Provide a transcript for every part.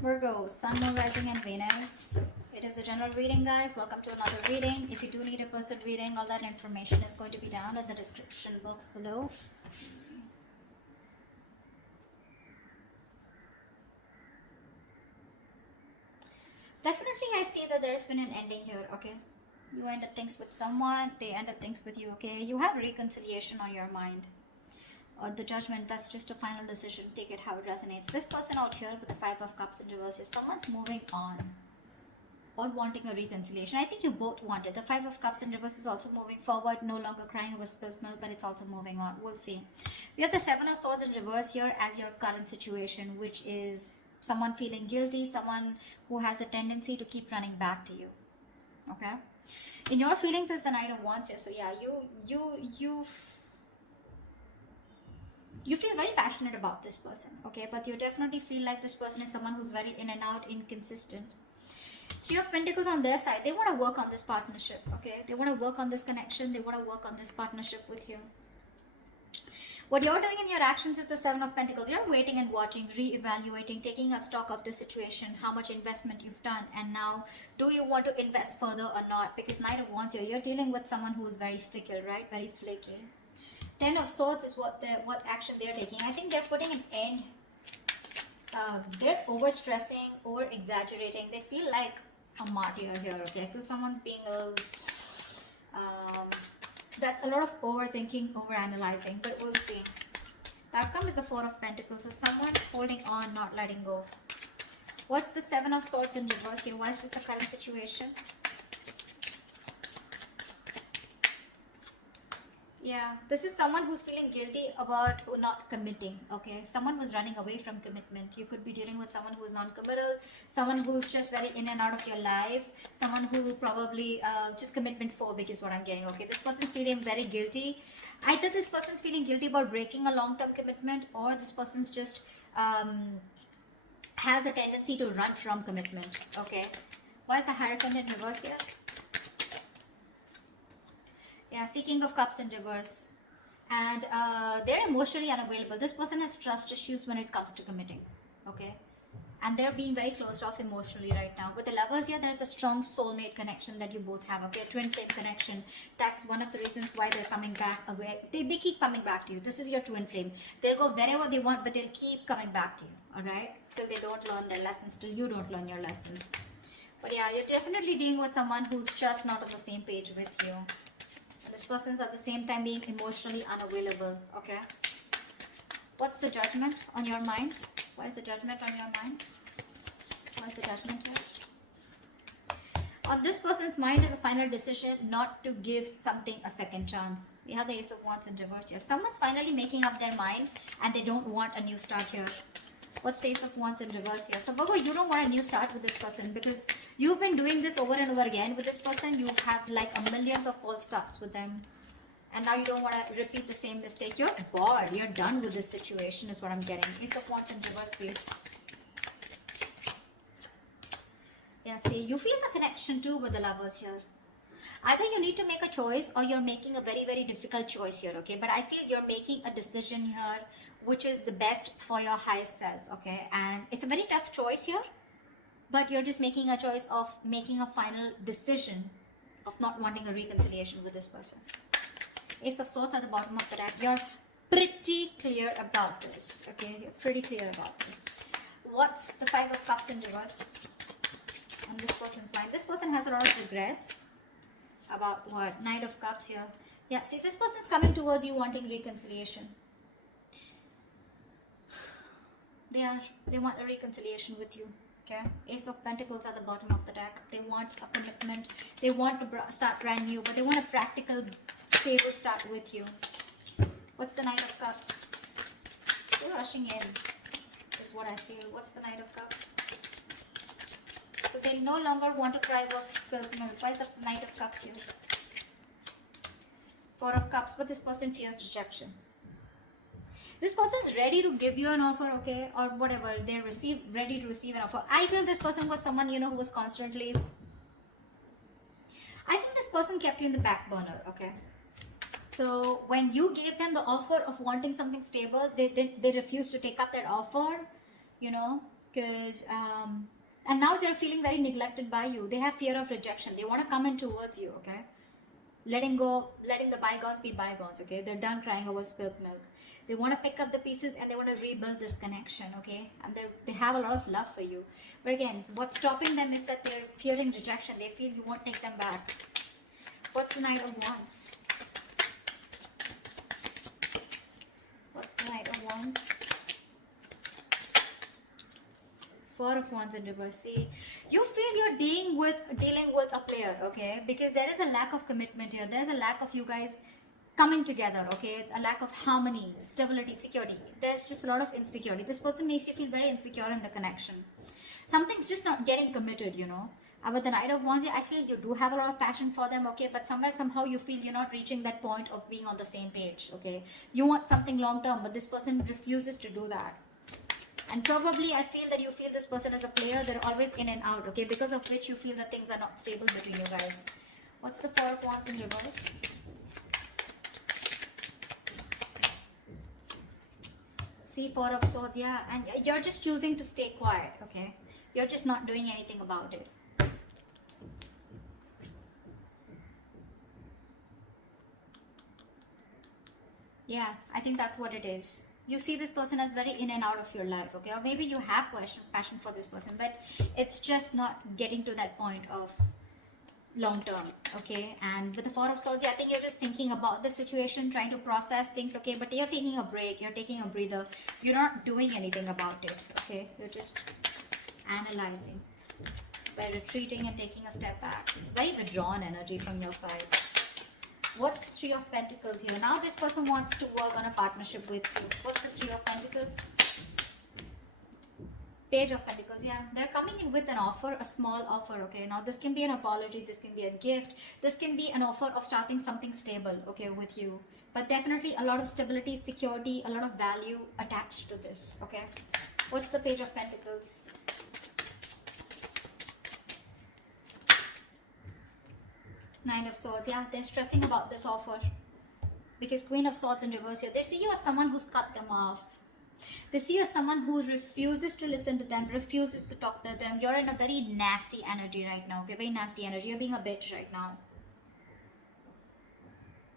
Virgo, Sun, Moon, Rising, and Venus. It is a general reading, guys. Welcome to another reading. If you do need a personal reading, all that information is going to be down in the description box below. Definitely, I see that there's been an ending here, okay? You ended things with someone, they ended things with you, okay? You have reconciliation on your mind. Or the judgment, that's just a final decision. Take it how it resonates. This person out here with the Five of Cups in reverse is someone's moving on or wanting a reconciliation. I think you both want it. The Five of Cups in reverse is also moving forward, no longer crying over spilled milk, but it's also moving on. We'll see. We have the Seven of Swords in reverse here as your current situation, which is someone feeling guilty, someone who has a tendency to keep running back to you. Okay? In your feelings is the Knight of Wands here. So yeah, you feel very passionate about this person, okay? But you definitely feel like this person is someone who's very in and out, inconsistent. Three of Pentacles on their side, they want to work on this partnership, okay? They want to work on this connection. They want to work on this partnership with you. What you're doing in your actions is the Seven of Pentacles. You're waiting and watching, re-evaluating, taking a stock of the situation, how much investment you've done, and now do you want to invest further or not? Because Knight of Wands here, you're dealing with someone who is very fickle, right? Very flaky. Ten of Swords is what action they're taking. I think they're putting an end. They're over-stressing, over-exaggerating. They feel like a martyr here, okay? I feel someone's being a... that's a lot of overthinking, over-analyzing, but we'll see. The outcome is the Four of Pentacles. So someone's holding on, not letting go. What's the Seven of Swords in reverse here? Why is this the current situation? Yeah, this is someone who's feeling guilty about not committing, okay? Someone who's running away from commitment. You could be dealing with someone who's non-committal, someone who's just very in and out of your life, someone who probably just commitment phobic is what I'm getting, okay? This person's feeling very guilty. Either this person's feeling guilty about breaking a long-term commitment, or this person's just has a tendency to run from commitment, okay? Why is the Hierophant in reverse here? Yeah, King of Cups in reverse. And they're emotionally unavailable. This person has trust issues when it comes to committing. Okay? And they're being very closed off emotionally right now. With the Lovers here, there's a strong soulmate connection that you both have. Okay? A twin flame connection. That's one of the reasons why they're coming back away. They keep coming back to you. This is your twin flame. They'll go wherever they want, but they'll keep coming back to you. Alright? Till they don't learn their lessons. Till you don't learn your lessons. But yeah, you're definitely dealing with someone who's just not on the same page with you. This person's at the same time being emotionally unavailable, okay? What's the Judgment on your mind? Why is the Judgment on your mind? Why is the Judgment here? On this person's mind is a final decision not to give something a second chance. We have the Ace of Wands in reverse here. Someone's finally making up their mind and they don't want a new start here. What's the Ace of Wands in reverse here? So Virgo, you don't want a new start with this person because you've been doing this over and over again with this person. You've had like a millions of false starts with them. And now you don't want to repeat the same mistake. You're bored. You're done with this situation is what I'm getting. Ace of Wands in reverse, please. Yeah, see, you feel the connection too with the Lovers here. Either you need to make a choice or you're making a very, very difficult choice here, okay? But I feel you're making a decision here which is the best for your highest self, okay? And it's a very tough choice here, but you're just making a choice of making a final decision of not wanting a reconciliation with this person. Ace of Swords at the bottom of the deck. You're pretty clear about this, okay? You're pretty clear about this. What's the Five of Cups in reverse on this person's mind? This person has a lot of regrets about what? Knight of Cups here. Yeah, see, this person's coming towards you wanting reconciliation. They want a reconciliation with you, okay? Ace of Pentacles at the bottom of the deck. They want a commitment. They want to start brand new, but they want a practical, stable start with you. What's the Knight of Cups? They're rushing in, is what I feel. What's the Knight of Cups? So they no longer want to cry over spilled milk. Why is the Knight of Cups here? Four of Cups, but this person fears rejection. This person is ready to give you an offer, okay, or whatever. They're ready to receive an offer. I feel this person was someone, you know, who was constantly... I think this person kept you in the back burner, okay. So when you gave them the offer of wanting something stable, they refused to take up that offer, you know. because and now they're feeling very neglected by you. They have fear of rejection. They want to come in towards you, okay? Letting the bygones be bygones, okay? They're done crying over spilt milk. They want to pick up the pieces and they want to rebuild this connection, okay? And they have a lot of love for you. But again, what's stopping them is that they're fearing rejection. They feel you won't take them back. What's the Knight of Wands? What's the Knight of Wands? Four of Wands in reverse. See, you feel you're dealing with a player, okay? Because there is a lack of commitment here. There's a lack of you guys coming together, okay? A lack of harmony, stability, security. There's just a lot of insecurity. This person makes you feel very insecure in the connection. Something's just not getting committed, you know. With the Knight of Wands, I feel you do have a lot of passion for them, okay? But somehow you feel you're not reaching that point of being on the same page, okay? You want something long term, but this person refuses to do that. And probably I feel that you feel this person as a player. They're always in and out, okay? Because of which you feel that things are not stable between you guys. What's the Four of Wands in reverse? See, Four of Swords, yeah. And you're just choosing to stay quiet, okay? You're just not doing anything about it. Yeah, I think that's what it is. You see this person as very in and out of your life, okay? Or maybe you have passion for this person, but it's just not getting to that point of long term, okay? And with the Four of Swords, I think you're just thinking about the situation, trying to process things, okay? But you're taking a break, you're taking a breather. You're not doing anything about it, okay? You're just analyzing by retreating and taking a step back. Very withdrawn energy from your side. What's the Three of Pentacles here? Now this person wants to work on a partnership with you. What's the Three of Pentacles? Page of Pentacles, yeah. They're coming in with an offer, a small offer, okay? Now this can be an apology, this can be a gift, this can be an offer of starting something stable, okay, with you. But definitely a lot of stability, security, a lot of value attached to this, okay? What's the Page of Pentacles? Nine of Swords, yeah, they're stressing about this offer. Because Queen of Swords in reverse here, they see you as someone who's cut them off. They see you as someone who refuses to listen to them, refuses to talk to them. You're in a very nasty energy right now, okay? Very nasty energy. You're being a bitch right now.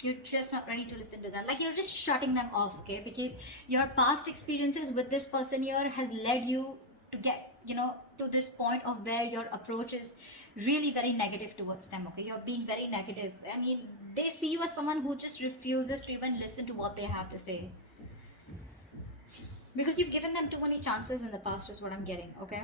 You're just not ready to listen to them. Like, you're just shutting them off, okay? Because your past experiences with this person here has led you to get, you know, to this point of where your approach is really very negative towards them, okay? You're being very negative. I mean, they see you as someone who just refuses to even listen to what they have to say. Because you've given them too many chances in the past is what I'm getting, okay?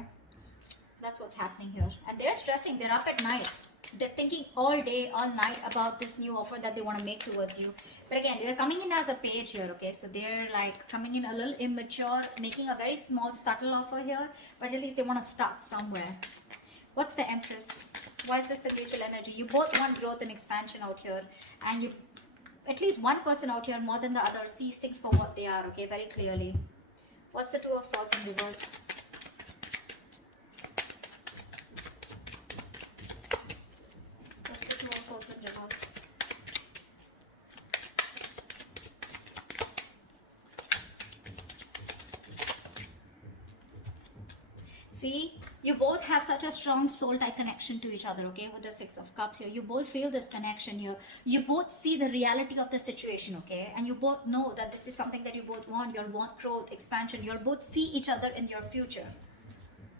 That's what's happening here. And they're stressing. They're up at night. They're thinking all day, all night about this new offer that they want to make towards you. But again, they're coming in as a page here, okay? So they're like coming in a little immature, making a very small, subtle offer here. But at least they want to start somewhere. What's the Empress? Why is this the mutual energy? You both want growth and expansion out here. And you, at least one person out here more than the other sees things for what they are, okay? Very clearly. What's the Two of Swords in reverse? What's the Two of Swords in reverse? See, you both have such a strong soul-tie connection to each other, okay? With the Six of Cups here, you both feel this connection here. You both see the reality of the situation, okay? And you both know that this is something that you both want. You'll want growth, expansion. You'll both see each other in your future.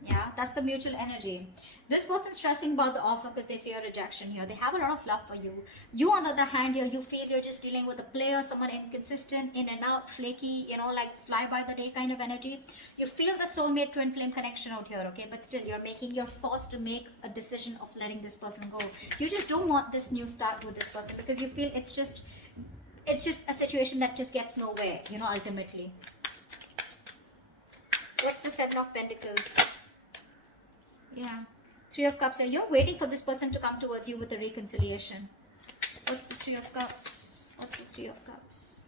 Yeah, that's the mutual energy. This person's stressing about the offer because they fear rejection here. They have a lot of love for you. You, on the other hand, here, you feel you're just dealing with a player, someone inconsistent, in and out, flaky, you know, like fly by the day kind of energy. You feel the soulmate twin flame connection out here, okay? But still, you're forced to make a decision of letting this person go. You just don't want this new start with this person because you feel it's just a situation that just gets nowhere, you know, ultimately. What's the Seven of Pentacles? Yeah, Three of Cups. You're waiting for this person to come towards you with a reconciliation. What's the Three of Cups? What's the Three of Cups?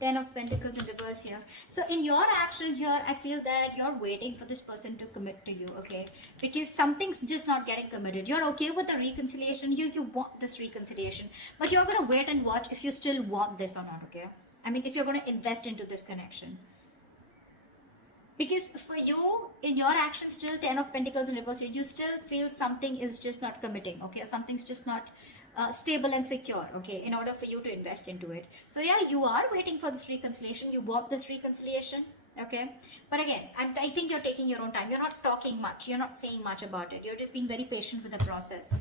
Ten of Pentacles in reverse here. So in your action here, I feel that you're waiting for this person to commit to you, okay? Because something's just not getting committed. You're okay with the reconciliation. You want this reconciliation. But you're going to wait and watch if you still want this or not, okay? I mean, if you're going to invest into this connection. Because for you, in your actions, still 10 of Pentacles in reverse, you still feel something is just not committing, okay? Something's just not stable and secure, okay, in order for you to invest into it. So yeah, you are waiting for this reconciliation. You want this reconciliation, okay? But again, I think you're taking your own time. You're not talking much. You're not saying much about it. You're just being very patient with the process,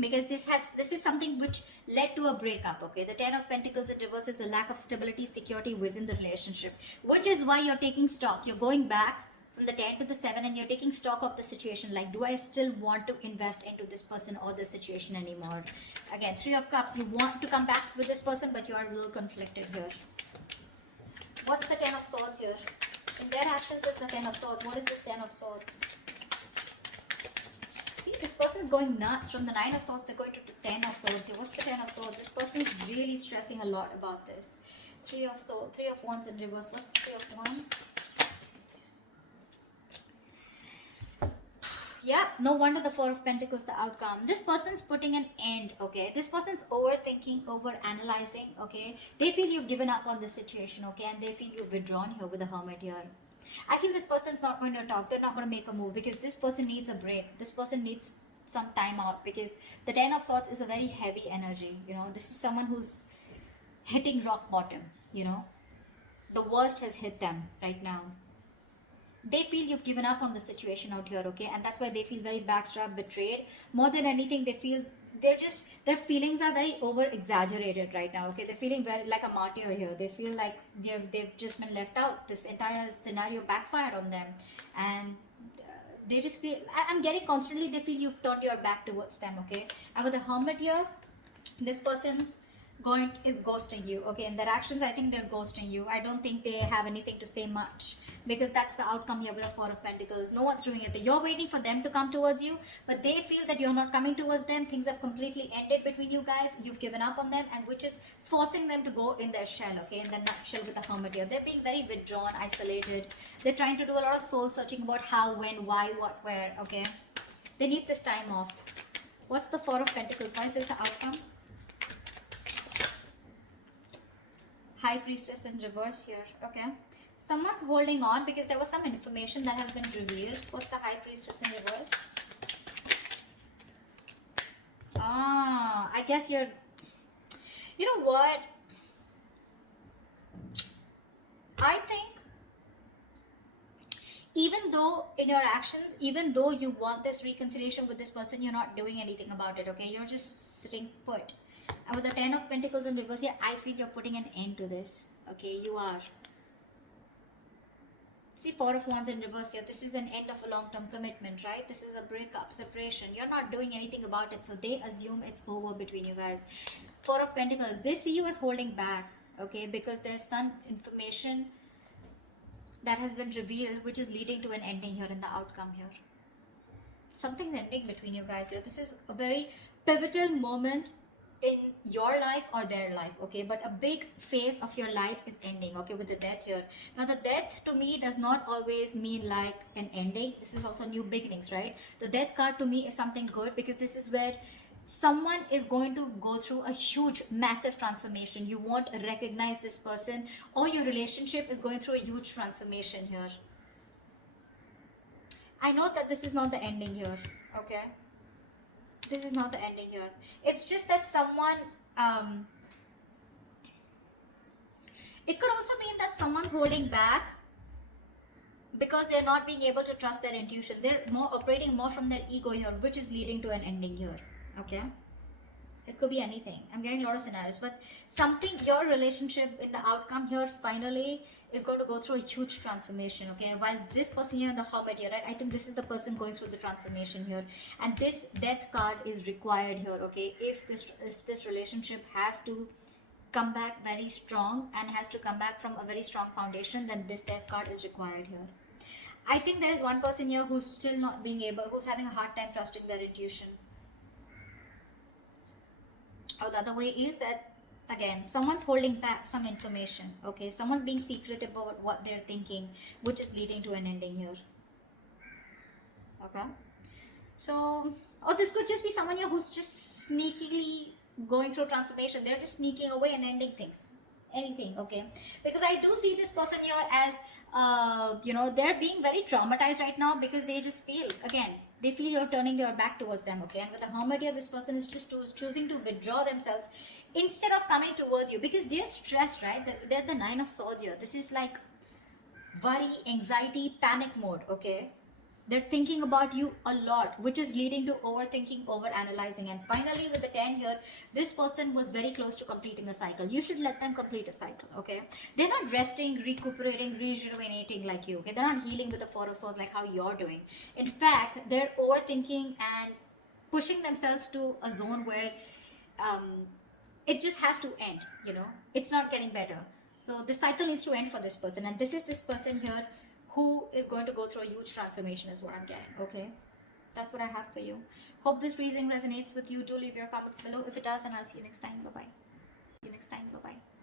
because this is something which led to a breakup, okay? The 10 of Pentacles in reverse is a lack of stability, security within the relationship, which is why you're taking stock. You're going back from the 10 to the 7 and you're taking stock of the situation, like, do I still want to invest into this person or this situation anymore? Again, 3 of Cups, you want to come back with this person, but you are a little conflicted here. What's the 10 of Swords here? In their actions is the 10 of Swords. What is this 10 of Swords? This person is going nuts. From the 9 of Swords, they're going to 10 of Swords here. What's the 10 of Swords? This person is really stressing a lot about this. 3 of Swords, 3 of Wands in reverse. What's the 3 of Wands? Yeah, no wonder the 4 of Pentacles, the outcome. This person's putting an end, okay? This person's overthinking, over-analyzing, okay? They feel you've given up on the situation, okay? And they feel you've withdrawn here with the Hermit here. I feel this person's not going to talk. They're not going to make a move because this person needs a break. This person needs some time out, because the 10 of Swords is a very heavy energy. You know, this is someone who's hitting rock bottom, you know. The worst has hit them right now. They feel you've given up on the situation out here, okay? And that's why they feel very backstabbed, betrayed. More than anything, they feel their feelings are very over exaggerated right now, okay? They're feeling very like a martyr here. They feel like they've just been left out. This entire scenario backfired on them, and they just feel, I'm getting constantly, they feel you've turned your back towards them, okay? And with the Hermit here, this person's is ghosting you, okay? In their actions, I think they're ghosting you. I don't think they have anything to say much, because that's the outcome here with the 4 of Pentacles. No one's doing it. You're waiting for them to come towards you, but they feel that you're not coming towards them. Things have completely ended between you guys. You've given up on them, and which is forcing them to go in their shell, okay? In the nutshell with the Hermit here. They're being very withdrawn, isolated. They're trying to do a lot of soul searching about how, when, why, what, where, okay? They need this time off. What's the 4 of Pentacles? Why is this the outcome? High Priestess in reverse here, okay? Someone's holding on because there was some information that has been revealed. What's the High Priestess in reverse? I guess you're... You know what? I think even though in your actions, even though you want this reconciliation with this person, you're not doing anything about it, okay? You're just sitting put. And with the 10 of Pentacles in reverse here, I feel you're putting an end to this, okay? You are. See, 4 of Wands in reverse here. This is an end of a long-term commitment, right? This is a breakup, separation. You're not doing anything about it, so they assume it's over between you guys. 4 of Pentacles. They see you as holding back, okay? Because there's some information that has been revealed, which is leading to an ending here in the outcome here. Something's ending between you guys here. This is a very pivotal moment in your life or their life, okay? But a big phase of your life is ending, okay, with the Death here. Now the Death to me does not always mean like an ending. This is also new beginnings, right? The Death card to me is something good, because this is where someone is going to go through a huge, massive transformation. You won't recognize this person, or your relationship is going through a huge transformation here. I know that this is not the ending here, okay? This is not the ending here. It's just that someone, it could also mean that someone's holding back because they're not being able to trust their intuition. They're operating more from their ego here, which is leading to an ending here, okay? It could be anything. I'm getting a lot of scenarios, but something, your relationship in the outcome here finally is going to go through a huge transformation, okay? While this person here in the Hermit here, right? I think this is the person going through the transformation here, and this Death card is required here, okay? If this relationship has to come back very strong and has to come back from a very strong foundation, then this Death card is required here. I think there is one person here who's still not being able, who's having a hard time trusting their intuition. Or the other way is that, again, someone's holding back some information, okay? Someone's being secretive about what they're thinking, which is leading to an ending here, okay? So, or this could just be someone here who's just sneakily going through transformation. They're just sneaking away and ending things, anything, okay? Because I do see this person here as they're being very traumatized right now because they just feel, again, they feel you're turning your back towards them, okay? And with the Hermit here, this person is just choosing to withdraw themselves instead of coming towards you because they're stressed, right? They're the Nine of Swords here. This is like worry, anxiety, panic mode, okay? They're thinking about you a lot, which is leading to overthinking, over analyzing. And finally, with the 10 here, this person was very close to completing a cycle. You should let them complete a cycle, okay? They're not resting, recuperating, rejuvenating like you, okay? They're not healing with the Four of Swords like how you're doing. In fact, they're overthinking and pushing themselves to a zone where it just has to end, it's not getting better. So this cycle needs to end for this person, and this is this person here who is going to go through a huge transformation is what I'm getting, okay? That's what I have for you. Hope this reading resonates with you. Do leave your comments below. If it does, and I'll see you next time. Bye-bye. See you next time. Bye-bye.